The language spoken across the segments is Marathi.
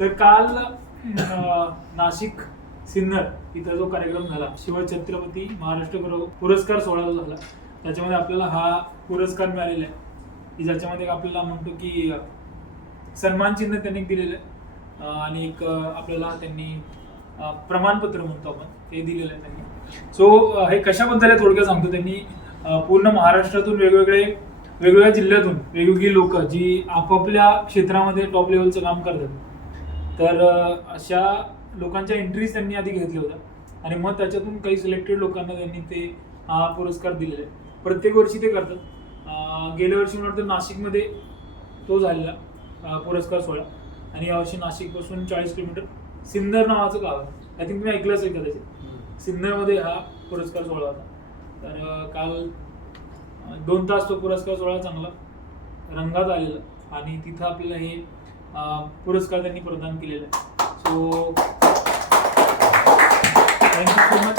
तर काल नाशिक सिन्नर इथं जो कार्यक्रम झाला, शिवछत्रपती महाराष्ट्र पुरस्कार सोहळा जो झाला, त्याच्यामध्ये आपल्याला हा पुरस्कार मिळालेला आहे की ज्याच्यामध्ये आपल्याला म्हणतो की सन्मान चिन्ह त्यांनी दिलेलं आहे आणि एक आपल्याला त्यांनी प्रमाणपत्र म्हणतो आपण ते दिलेलं आहे त्यांनी. सो हे कशाबद्दल आहे थोडक्यात सांगतो. त्यांनी पूर्ण महाराष्ट्रातून वेगवेगळ्या जिल्ह्यातून वेगवेगळी लोक जी आपापल्या क्षेत्रामध्ये टॉप लेवलचं काम करतात, तर अशा लोकांच्या एंट्रीज त्यांनी आधी घेतल्या होत्या आणि मग त्याच्यातून काही सिलेक्टेड लोकांना त्यांनी ते हा पुरस्कार दिलेला आहे. प्रत्येक वर्षी ते करतात. गेल्या वर्षी मला वाटतं नाशिकमध्ये तो झालेला पुरस्कार सोहळा आणि यावर्षी नाशिकपासून 40 किलोमीटर सिन्नर नावाचं गाव आहे, आय थिंक तुम्ही ऐकलंच आहे कदाचित. सिन्नरमध्ये हा पुरस्कार सोहळा होता. तर काल 2 तास तो पुरस्कार सोहळा चांगला रंगात आलेला आणि तिथं आपल्याला हे पुरस्कार त्यांनी प्रदान केलेला आहे. So thank you so much.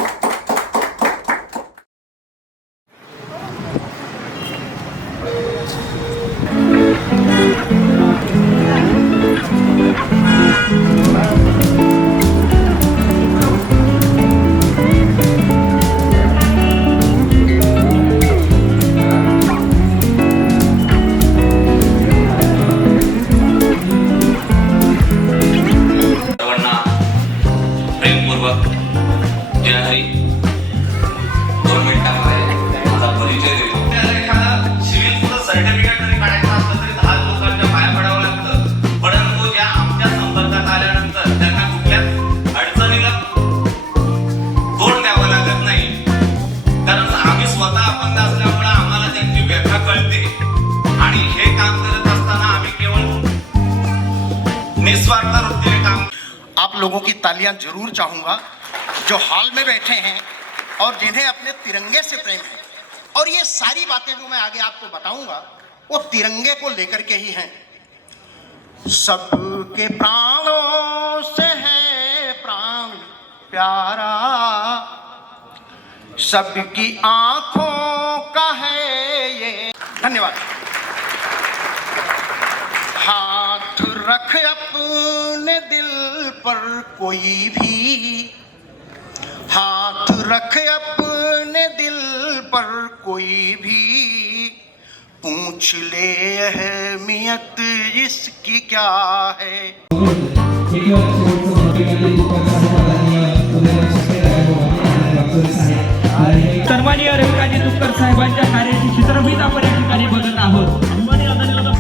जय हरी. 2 मिनिटांमध्ये माझा परिचय देतो. एखादा सिव्हिल सर्टिफिकेट जरी काढायचं असलं तरी 10 लोकांच्या पाया पडावं लागतं. परंतु ज्या आमच्या संपर्कात आल्यानंतर त्यांना कुठल्याच अडचणीला तोंड द्यावं लागत नाही, कारण आम्ही स्वतः अपंग असल्यामुळे आम्हाला त्यांची व्यथा कळते आणि हे काम करत असताना आम्ही केवळ निस्वार्थ वृत्तीने काम. आप लोगों की तालियां जरूर चाहूंगा जो हॉल में बैठे हैं और जिन्हें अपने तिरंगे से प्रेम है. और ये सारी बातें जो मैं आगे आपको बताऊंगा वो तिरंगे को लेकर के ही हैं. सबके प्राणों से है प्राण प्यारा, सबकी आंखों का है ये. धन्यवाद. हाथ रख अपने दिल पर कोई भी, हाथ रख अपने दिल पर कोई भी, पूछ ले अहमियत इसकी क्या है. सन्माननीय रविकांत तुपकर साहेबांच्या कार्याची चित्रफित आपण या ठिकाणी बघत आहोत.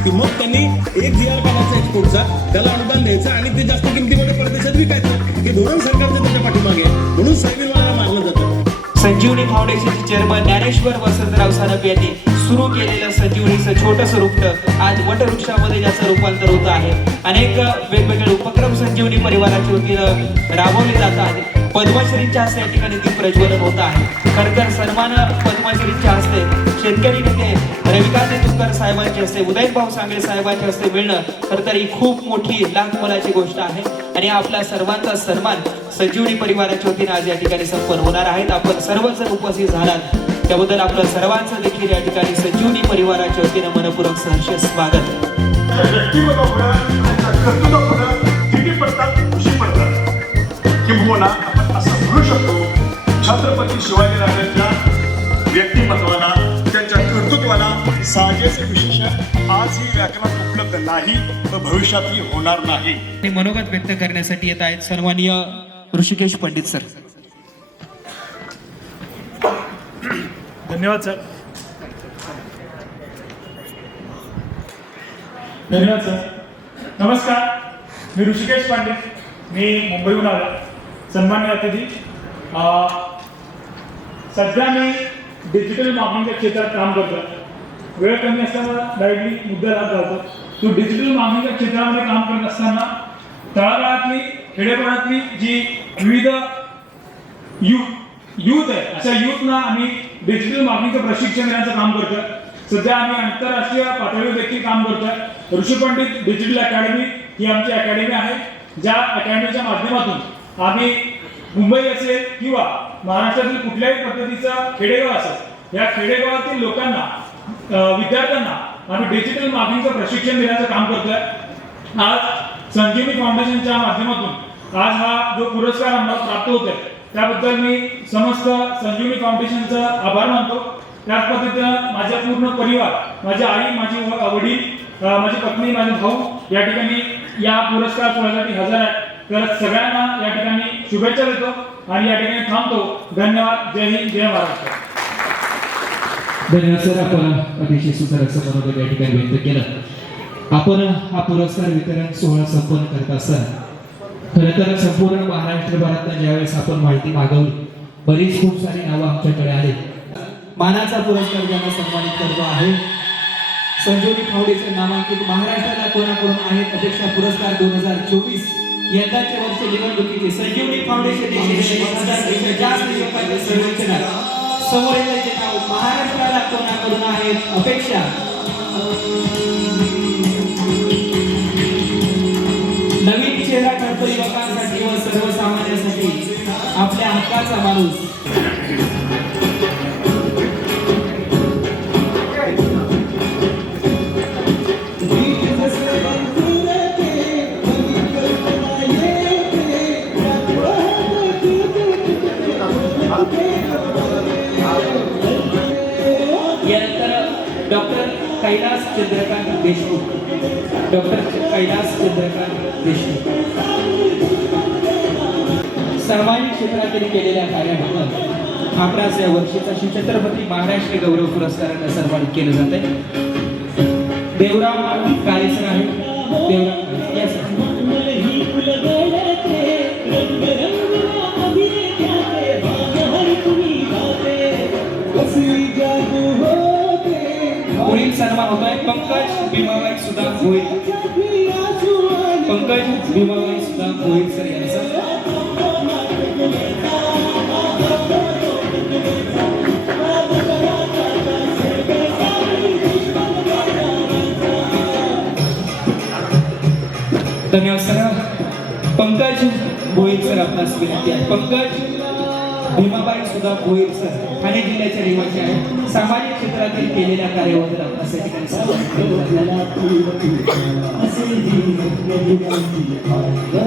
मग त्यांनी एक जीआर काढायचा एक्सपोर्टचा, त्याला अनुदान द्यायचं आणि ते जास्त किमतीमध्ये परदेशात विकायचं. हे धोरण सरकारचं त्याच्या पाठीमागे, म्हणून सोयाबीनवाल्याला मारलं जातं. संजीवनी फाउंडेशनचे चेअरमन ज्ञानेश्वर वसंतराव सानप यांनी सुरू केलेलं संजीवनीचं छोटंसं रुपटं आज वटवृक्षामध्ये ज्याचं रूपांतर होतं आहे. अनेक वेगवेगळे उपक्रम संजीवनी परिवाराच्या वतीनं राबवले जातात. पद्मश्रींच्या हस्ते या ठिकाणी ती प्रज्वलन होत आहे. खरतर सन्मान पद्मश्रींच्या हस्ते शेतकरी नेते रविकांत तुपकर साहेबांच्या हस्ते, उदयनभाऊ सांगळे साहेबांच्या हस्ते मिळणं तर ही खूप मोठी लाख मोलाची गोष्ट आहे आणि आपला सर्वांचा सन्मान संजीवनी परिवाराच्या वतीने आज या ठिकाणी संपन्न होणार आहेत. आपण सर्वजण उपस्थित झालात त्याबद्दल आपलं सर्वांचं देखील या ठिकाणी संजीवनी परिवाराच्या वतीनं मनपूर्वक सहर्ष स्वागत. किंबहुना आपण असं म्हणू शकतो, छत्रपती शिवाजीराजांच्या व्यक्तिमत्वाला, त्यांच्या कर्तृत्वाला साजेसे विशेषण आजही व्याकरणात उपलब्ध नाही व भविष्यातही होणार नाही. आणि मनोगत व्यक्त करण्यासाठी येत आहेत सन्माननीय ऋषिकेश पंडित सर. धन्यवाद सर. धन्यवाद सर. नमस्कार, मी ऋषिकेश पांडित, मी मुंबईहून आलो. सन्मान्य अतिथी, सध्या मी डिजिटल मार्केटिंगच्या क्षेत्रात काम करतो. वेळ कमी असताना डायरेक्टली मुद्द्याला घालतो. तो डिजिटल मार्केटिंगच्या क्षेत्रामध्ये काम करत असताना तळागाळातली, खेडेपाड्यातली जी विविध यूथ आहे, अशा यूथला आम्ही डिजिटल मार्केटिंगचं प्रशिक्षण देण्याचं काम करतोय. सध्या आम्ही आंतरराष्ट्रीय पातळीवर देखील काम करतोय. ऋषी पंडित डिजिटल अकॅडमी ही आमची अकॅडमी आहे, ज्या अकॅडमीच्या माध्यमातून आम्ही मुंबई असेल किंवा महाराष्ट्रातील कुठल्याही पद्धतीचा खेडेगाव असेल, या खेडेगावातील लोकांना, विद्यार्थ्यांना आम्ही डिजिटल मार्केटिंगचं प्रशिक्षण देण्याचं काम करतोय. आज संजीवनी फाउंडेशनच्या माध्यमातून आज हा जो पुरस्कार आम्हाला प्राप्त होतोय त्याबद्दल मी समस्त संजीवनी फाउंडेशनचा आभार मानतो. त्याच पद्धतीनं माझा पूर्ण परिवार, माझी आई, माझी वडील, माझी पत्नी, माझे भाऊ या ठिकाणी या पुरस्कार सोहळ्यासाठी हजर आहेत. तर सगळ्यांना या ठिकाणी शुभेच्छा देतो आणि या ठिकाणी थांबतो. धन्यवाद. जय हिंद, जय महाराष्ट्र. धन्यवाद सर. आपण अतिशय सुंदर असं मनोगत या ठिकाणी व्यक्त केलं. आपण हा पुरस्कार वितरण सोहळा संपन्न करत असताना खरं तर संपूर्ण महाराष्ट्रभरातनं ज्यावेळेस आपण माहिती मागवली, बरीच खूप सारी नावं आमच्याकडे आली. मानाचा पुरस्कार ज्यांना सन्मानित करतो आहे संजीवनी फाउंडेशन नामांकित महाराष्ट्राला कोणाकडून आहेत अपेक्षा पुरस्कार 2024 यंदाच्या वर्ष निवडणुकीचे संजीवनी फाउंडेशन 1000 पेक्षा जास्त लोकांचे सर्वेक्षण समोर येण्याचे नाव महाराष्ट्राला कोणाकडून आहेत अपेक्षा. नवीन चेहरा ठरतो युवकांसाठी व सर्वसामान्यांसाठी आपल्या हक्काचा माणूस. यानंतर डॉक्टर कैलास चंद्रकांत देशमुख. डॉक्टर कैलास चंद्रकांत देशमुख सामाजिक क्षेत्रातील केलेल्या कार्याबद्दल आपणास या वर्षीचा शिवछत्रपती महाराष्ट्र गौरव पुरस्काराने सन्मानित केलं जात आहे. देवराम काळेसर आहे. देवराम या सर. पुढील सन्मान होतोय पंकज भीमाबाई सुदाम भोईर. पंकज भीमाबाई सुदाम भोईर सर यांचा. धन्यवाद सर. पंकज भोईर सर आपणास विनंती आहे. पंकज भीमाबाई सुद्धा भोईर सर ठाणे जिल्ह्याचे रहिवासी आहेत. सामाजिक क्षेत्रातील केलेल्या कार्याबद्दल आपणास या ठिकाणी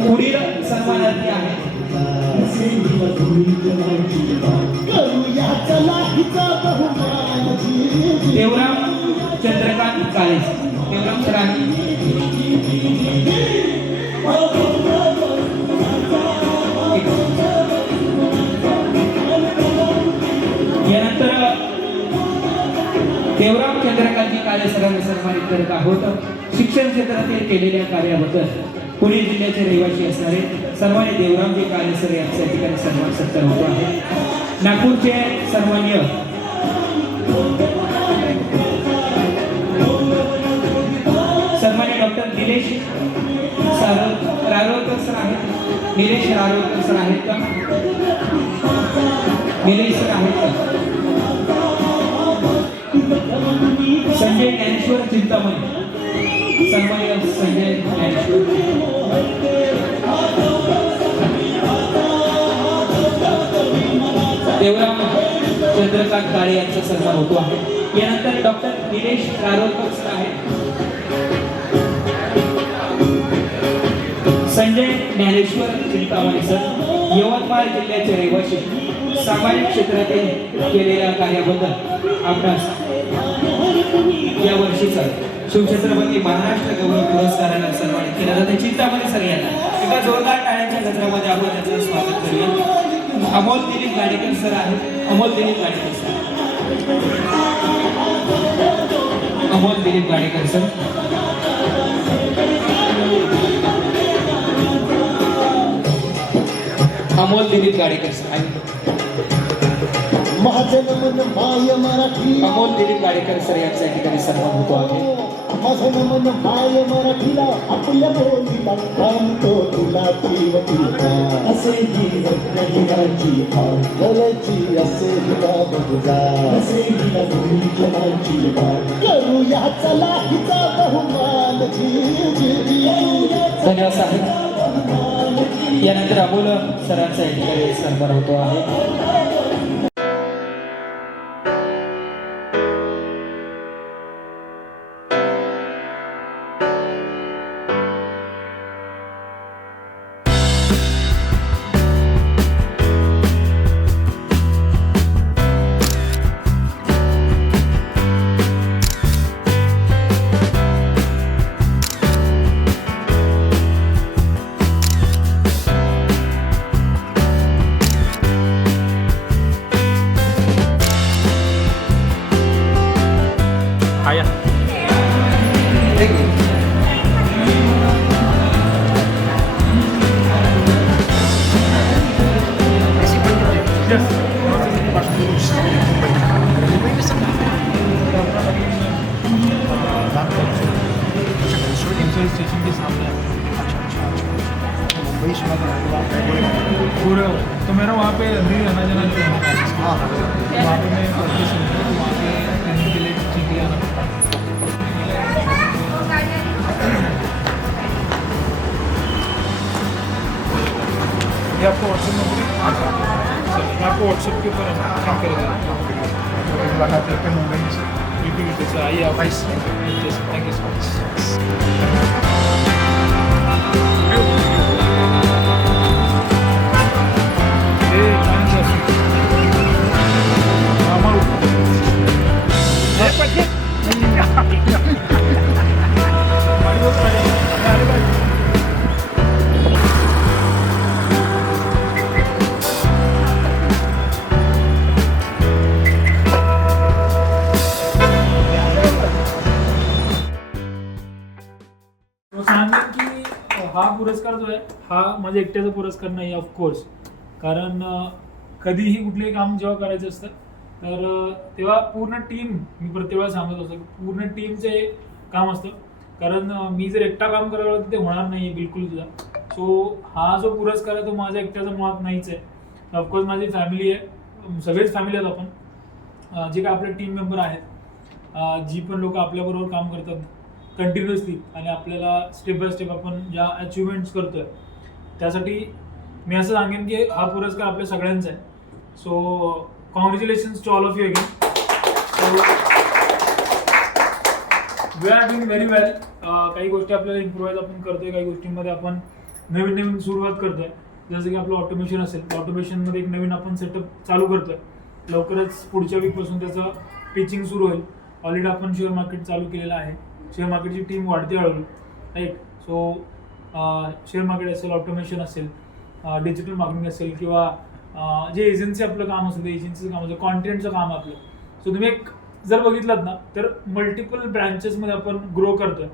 पुढील सन्मानार्थी आहेत देवराम चंद्रकांत काळे. देवराम सर आहे. यानंतर देवराम चंद्रकांत काळे सरांना सन्मानित करत आहोत. शिक्षण क्षेत्रातील केलेल्या कार्याबद्दल पुणे जिल्ह्याचे रहिवासी असणारे सन्मान्य देवरामजी काळे सर यांच्या ठिकाणी सन्मान सत्कार होतो आहे. नागपूरचे सन्मान्य डॉक्टर निलेश रारोळकर सर आहेत. निलेश रारोळकर सर आहेत का? निलेश सर आहेत का? संजय ज्ञानेश्वर चिंतामणी. सन्मान्य संजय ज्ञानेश्वर. देवराम चंद्रकांत काळे यांचा सन्मान होतो आहे. यानंतर डॉक्टर निलेश रारोळकर सर आहेत. संजय ज्ञानेश्वर चिंतामणी सर यवतमाळ जिल्ह्याचे रहिवासी. सामाजिक क्षेत्रातील केलेल्या कार्याबद्दल आपणास या वर्षीचा शिवछत्रपती महाराष्ट्र गौरव पुरस्काराने सन्मानित केला जाते. चिंतामणी सर यांना एका जोरदार टाळ्यांच्या गजरामध्ये आपण त्याचं स्वागत करूया. अमोल दिलीप गाडेकर सर आहेत. Amol Dilip Gadekar sir. Amol Dilip Gadekar sir. Amol Dilip Gadekar sir आहेत. अमोल दिलीप गाडेकर सर यांचा या ठिकाणी सन्मान होतो आहे. मराठीला आपल्या बोलीला थांबतो तुला असे असे करूया चला हिचा बहुमान. धन्यवाद साहेब. यानंतर अमोल सरांचा या ठिकाणी सन्मान होतो आहे. वही सुना था गोरेगांव। तो मेरा वहाँ पे रील आना जाना नहीं है। हाँ वहाँ पे मैं प्रैक्टिस करता हूँ, वहाँ पे ट्रेनिंग के लिए ठीक है आना पड़ता है। ये आपको व्हाट्सएप नंबर मैं आपको व्हाट्सएप के ऊपर काम करेगा। लगाते हैं मुंबई से से आइए आप थैंक यू सो मच। तो सांगेन की हा पुरस्कार जो आहे हा माझ्या एकट्याचा पुरस्कार नाही ऑफकोर्स, कारण कधीही कुठलंही काम जेव्हा करायचं असतं तर तेव्हा पूर्ण टीम, मी प्रत्येक वेळा सांगत असतो की पूर्ण टीमचे काम असतं, कारण मी जर एकटा काम करायला लागलो तर ते होणार नाही आहे बिलकुल सुद्धा. सो हा जो पुरस्कार आहे तो माझ्या एकट्याचा मुळात नाहीच आहे. ऑफकोर्स माझी फॅमिली आहे, सगळेच फॅमिली आहेत आपण, जे काय आपले टीम मेंबर आहेत, जी पण लोक आपल्याबरोबर काम करतात कंटिन्युअसली आणि आपल्याला स्टेप बाय स्टेप आपण ज्या अचिव्हमेंट्स करतोय त्यासाठी मी असं सांगेन की हा पुरस्कार आपल्या सगळ्यांचा आहे. So congratulations to all of you again. So we are doing very well. काही गोष्टी आपल्याला इम्प्रूव्हाइज आपण करतोय, काही गोष्टींमध्ये आपण नवीन नवीन सुरुवात करतोय. जसं की आपलं ऑटोमेशन असेल, ऑटोमेशनमध्ये एक नवीन आपण सेटअप चालू करतोय. लवकरच पुढच्या वीकपासून त्याचं पिचिंग सुरू होईल. ऑलरेडी आपण शेअर मार्केट चालू केलेलं आहे, शेअर मार्केटची टीम वाढते हळूहळू, राईट. सो शेअर मार्केट असेल, ऑटोमेशन असेल, डिजिटल मार्केटिंग असेल किंवा जे एजन्सी आपलं काम असेल, ते एजन्सीचं काम असेल, कॉन्टेंटचं काम आपलं. सो तुम्ही एक जर बघितलात ना तर मल्टिपल ब्रँचेसमध्ये आपण ग्रो करतोय.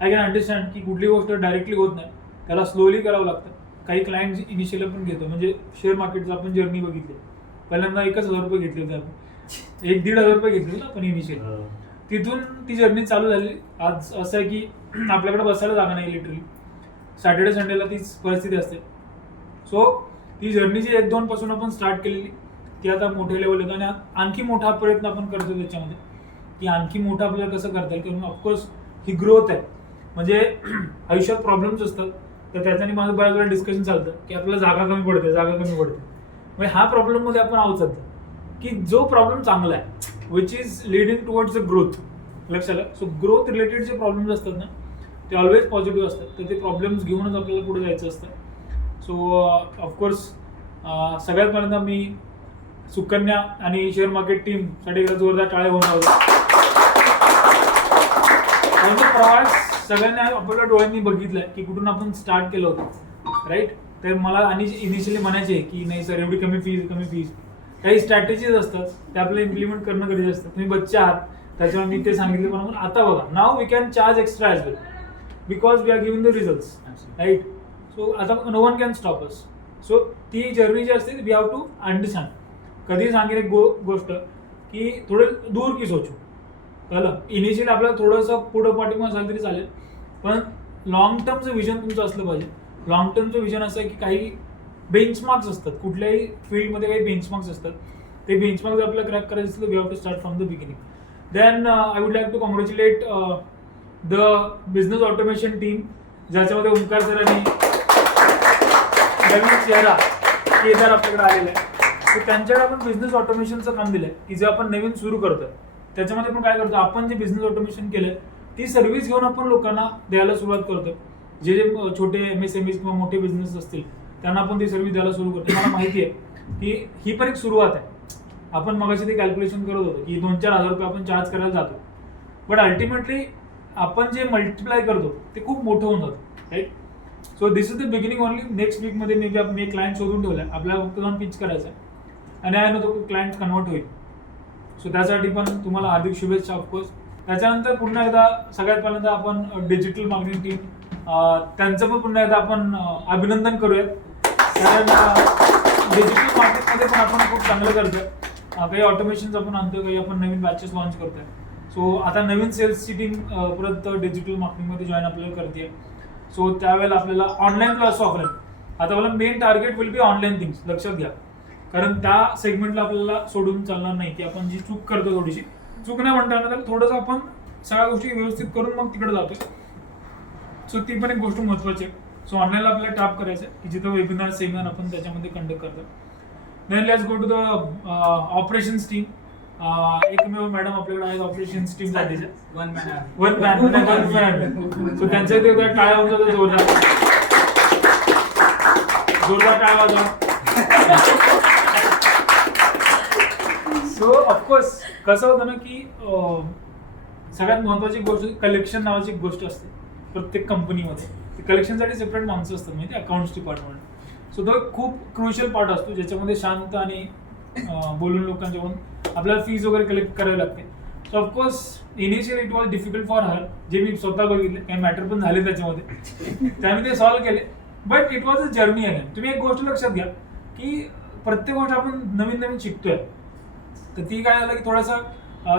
आय कॅन अंडरस्टँड की कुठली गोष्ट डायरेक्टली होत नाही, त्याला स्लोली करावं लागतं. काही क्लायंट्स इनिशियल आपण घेतो, म्हणजे शेअर मार्केटचं आपण जर्नी बघितली, पहिल्यांदा 1,000 रुपये घेतले होते आपण, 1,500 रुपये घेतले ना आपण इनिशियल. तिथून ती जर्नी चालू झाली. आज असं आहे की आपल्याकडे बसायला जागा नाही लिटरली. सॅटर्डे संडेला तीच परिस्थिती असते. सो ती जर्नी जी 1-2 पासून आपण स्टार्ट केलेली ती आता मोठ्या लेवल येतो आणि आणखी मोठा प्रयत्न आपण करतो त्याच्यामध्ये की आणखी मोठं आपल्याला कसं करता येईल. कारण ऑफकोर्स ही ग्रोथ आहे, म्हणजे आयुष्यात प्रॉब्लेम्स असतात, तर त्याच्याने माझं बऱ्याच वेळा डिस्कशन चालतं की आपल्याला जागा कमी पडते. म्हणजे हा प्रॉब्लेममध्ये आपण आहोत सध्या की जो प्रॉब्लेम चांगला आहे which is leading towards the growth. लक्षात आलं. सो ग्रोथ रिलेटेड जे प्रॉब्लेम्स असतात ना ते ऑलवेज पॉझिटिव्ह असतात, तर ते प्रॉब्लेम्स घेऊनच आपल्याला पुढे जायचं असतं. सो ऑफकोर्स सगळ्यात पहिल्यांदा मी सुकन्या आणि शेअर मार्केट टीमसाठी एकदा जोरदार टाळे होऊन राहतो. प्रवास सगळ्यांनी आपल्या डोळ्यांनी बघितलंय की कुठून आपण स्टार्ट केलं होतं, राईट. तर मला आणि इनिशियली म्हणायचे की नाही सर एवढी कमी फीज. काही स्ट्रॅटेजीज असतात त्या आपल्याला इम्प्लिमेंट करणं गरजेचं असतं. तुम्ही बच्चे आहात त्याच्यावर मी ते सांगितले, पण आता बघा now we can charge extra as well because we are giving the results, right. So आता no one can stop us. So ती जर्नी जी असते वी हॅव टू अंडरस्टँड. कधी सांगेल एक गोष्ट की थोडे दूर की सोचू, कळलं. इनिशियली आपल्याला थोडंसं पुढं पाठीमागं झालं तरी चालेल, पण लॉंग टर्मचं विजन तुमचं असलं पाहिजे. लॉंग टर्मचं विजन असं आहे की काही बेंचमार्क्स असतात, कुठल्याही फील्डमध्ये काही बेंचमार्क्स असतात. ते बेंचमार्क्स आपल्याला क्रॅक करायचं असतं, we have to start from the beginning. Then I would like to congratulate the business automation team, ज्याच्यामध्ये ओंकार सर आणि नवीन चेहरा केदार आपल्याकडे आलेला आहे. तर त्यांच्याकडे आपण बिझनेस ऑटोमेशनचं काम दिलं आहे की जे आपण नवीन सुरू करतोय त्याच्यामध्ये आपण काय करतो, आपण जे बिझनेस ऑटोमेशन केलंय ती सर्व्हिस घेऊन आपण लोकांना द्यायला सुरुवात करतो. जे छोटे MSMEs किंवा मोठे बिझनेस असतील त्यांना आपण ती सर्व्हिस द्यायला सुरू करतो. मला माहिती आहे की ही पण एक सुरुवात आहे. आपण मगाशी ते कॅल्क्युलेशन करत होतो की 2-4 हजार रुपये आपण चार्ज करायला जातो, बट अल्टिमेटली आपण जे मल्टिप्लाय करतो ते खूप मोठं होऊन जातं, right. So this is the beginning only. Next वीकमध्ये मी एक क्लायंट शोधून ठेवला आहे, आपल्याला फक्त जाऊन पिच करायचं आहे आणि आहे ना तो क्लायंट कन्वर्ट होईल. सो त्यासाठी पण तुम्हाला हार्दिक शुभेच्छा ऑफकोर्स. त्याच्यानंतर पुन्हा एकदा सगळ्यात पहिल्यांदा आपण डिजिटल मार्केटिंग टीम त्यांचं पण पुन्हा एकदा आपण अभिनंदन करूयात, कारण डिजिटल मार्केटमध्ये पण आपण खूप चांगलं करतोय. काही ऑटोमेशन्स आपण आणतोय, काही आपण नवीन बॅचेस लॉन्च करतोय. सो आता नवीन सेल्सची टीम परत डिजिटल मार्केटिंगमध्ये जॉईन आपल्याला करते. सो त्यावेळेला आपल्याला ऑनलाईन प्लस ऑफलाईन आता मला main target will be online things, लक्षात घ्या. कारण त्या सेगमेंटला आपल्याला सोडून चालणार नाही की आपण जी चूक करतो थोडीशी, चूक नाही म्हणता येणार, त्याला थोडंसं आपण सगळ्या गोष्टी व्यवस्थित करून मग तिकडे जातो. सो ती पण एक गोष्ट महत्त्वाची आहे. सो ऑनलाईनला आपल्याला टॅप करायचं आहे की जिथं वेबिनार सेमिनार आपण त्याच्यामध्ये कंडक्ट करतो. Then let's go to the operations team. एकमेव मॅडम आपल्याकडे आहेत ऑपरेशन्स टीम साठीच्या. One man. सो त्यांच्या इथे टाळ्या होऊन जोरदार टाळ्या वाजवा. सो ऑफकोर्स कसं होतं ना की सगळ्यात महत्वाची गोष्ट कलेक्शन नावाची एक गोष्ट असते प्रत्येक कंपनीमध्ये. कलेक्शनसाठी सेपरेट माणसं असतात माहिती, अकाउंट्स डिपार्टमेंट. सो तो खूप क्रुशियल पार्ट असतो ज्याच्यामध्ये शांत आणि बोलून लोकांच्याकडून आपल्याला फीज वगैरे कलेक्ट करावी लागते. So of course initial it was difficult for her, जे मी स्वतः बघितले, काही मॅटर पण झाले त्याच्यामध्ये, त्याने ते सॉल्व्ह केले. But it was a journey again. तुम्ही एक गोष्ट लक्षात घ्या की प्रत्येक गोष्ट आपण नवीन नवीन शिकतोय. तर ती काय झालं की थोडासा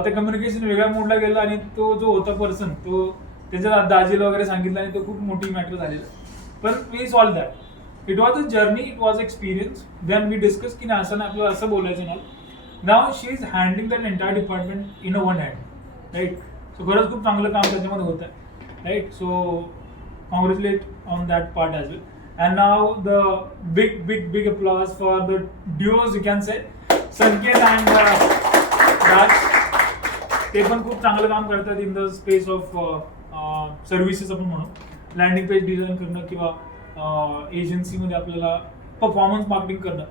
ते कम्युनिकेशन वेगळ्या मोडला गेला आणि तो जो होता पर्सन तो त्याच्या दाजीला वगैरे सांगितलं आणि तो खूप मोठी मॅटर झालेलं. पण we solve that. It was a journey, it was experience. Then we discuss की नाही असं नाही, आपल्याला असं बोलायचं नाही. Now she is handling that entire department in a one hand, right. So खरंच खूप चांगलं काम त्याच्यामध्ये होतं आहे, right. So congratulate on that part as well. And now the big applause for the duos, you can say Sanket and Raj. ते पण खूप चांगलं काम करतात in the space of services आपण म्हणू. लँडिंग पेज डिझाईन करणं किंवा एजन्सीमध्ये आपल्याला परफॉर्मन्स मार्केटिंग करणं,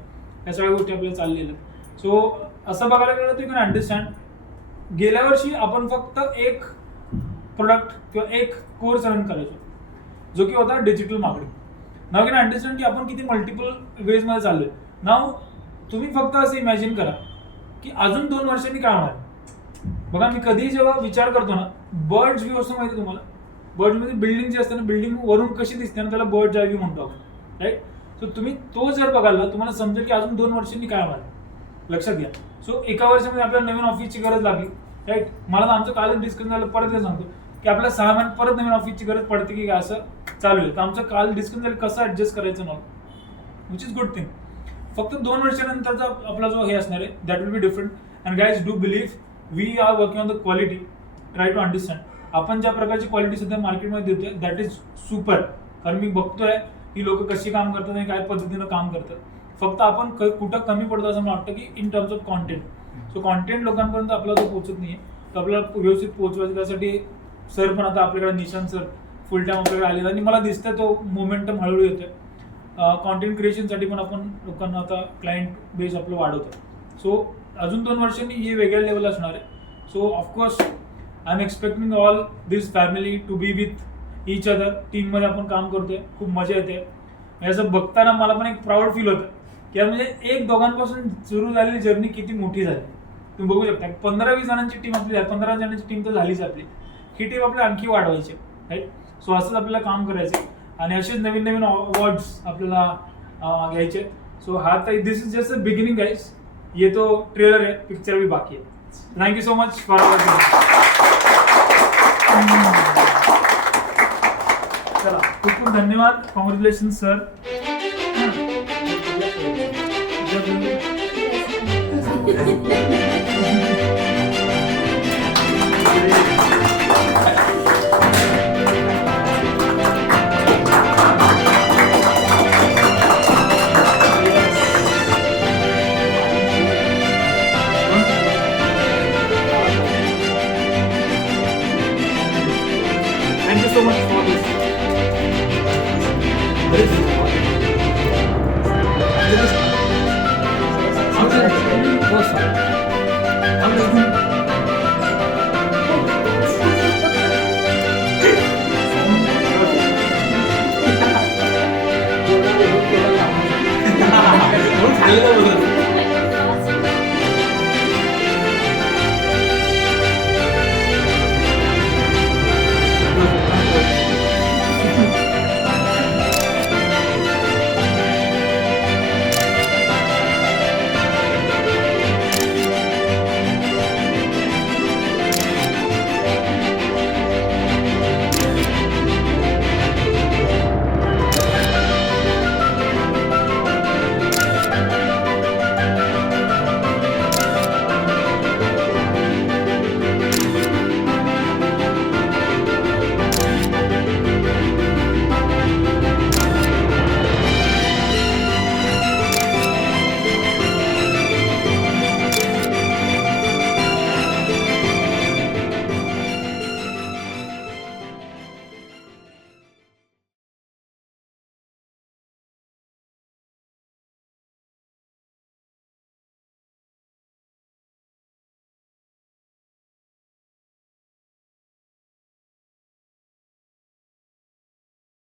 या सगळ्या गोष्टी आपल्याला चाललेल्या आहेत. सो असं बघायला गेलं तर यू कॅन अंडरस्टँड, गेल्या वर्षी आपण फक्त एक प्रोडक्ट किंवा एक कोर्स रन करायचो जो की होता digital marketing. Now can understand की आपण किती मल्टिपल वेजमध्ये चाललोय. नाव तुम्ही फक्त असं इमॅजिन करा की अजून 2 वर्षांनी काय होणार. बघा मी कधीही जेव्हा विचार करतो ना, बर्ड्स व्ह्यू असं माहिती तुम्हाला, बर्ड्समध्ये बिल्डिंग जी असते ना, बिल्डिंग वरून कशी दिसते ना, त्याला बर्ड्स आय व्ह्यू म्हणतो आपण, राईट. सो तुम्ही तो जर बघाल ना, तुम्हाला समजेल की अजून 2 वर्षांनी काय होणार, लक्षात घ्या. सो एका वर्षामध्ये आपल्याला नवीन ऑफिसची गरज लागली, राईट. मला आमचं कालच डिस्कशन झालं, परत काय सांगतो की आपल्या 6 महिन्यात परत नवीन ऑफिसची गरज पडते की काय, असं चालू आहे. तर आमचं काल डिस्कशन झालं कसं ऍडजस्ट करायचं ना, विच इज गुड थिंग. फक्त 2 वर्षानंतरचा आपला जो हे असणार आहे that will be different. And guys do believe we are working on the quality. Try to understand आपण ज्या प्रकारची क्वालिटी सध्या मार्केटमध्ये देतोय दॅट इज सुपर. कारण मी बघतोय की लोक कशी काम करतात आणि काय पद्धतीनं काम करतात. फक्त आपण कुठं कमी पडतो असं मला वाटतं की in terms of content. So content लोकांपर्यंत आपला जो पोहोचत नाही तर आपल्याला व्यवस्थित पोहोचवायचं. त्यासाठी सर पण आता आपल्याकडे निशांत सर फुल टाइम आपल्याकडे आलेला आणि मला दिसतं तो मोमेंटम हळूहळू येतोय. कॉन्टेंट क्रिएशनसाठी पण आपण लोकांना आता क्लायंट बेस आपलं वाढवतो. सो अजून 2 वर्षांनी हे वेगळ्या लेवल असणार आहे. So of course I am expecting all this family to be with each other. टीममध्ये आपण काम करतोय, खूप मजा येते. असं बघताना मला पण एक प्राऊड फील होतं की म्हणजे एक दोघांपासून सुरू झालेली जर्नी किती मोठी झाली. तुम्ही बघू शकता 15-20 जणांची टीम आपली, 15 जणांची टीम तर झालीच आपली. ही टीम आपल्याला आणखी वाढवायची, राईट. सो असंच आपल्याला काम करायचं आणि असेच नवीन नवीन अवॉर्ड्स आपल्याला घ्यायचे. सो हा तर this is just a beginning guys. ये तो ट्रेलर है, पिक्चर भी बाकी है. Thank you so much for चला खूप खूप धन्यवाद. Congratulation sir. Thank you so much for this. खाल्लं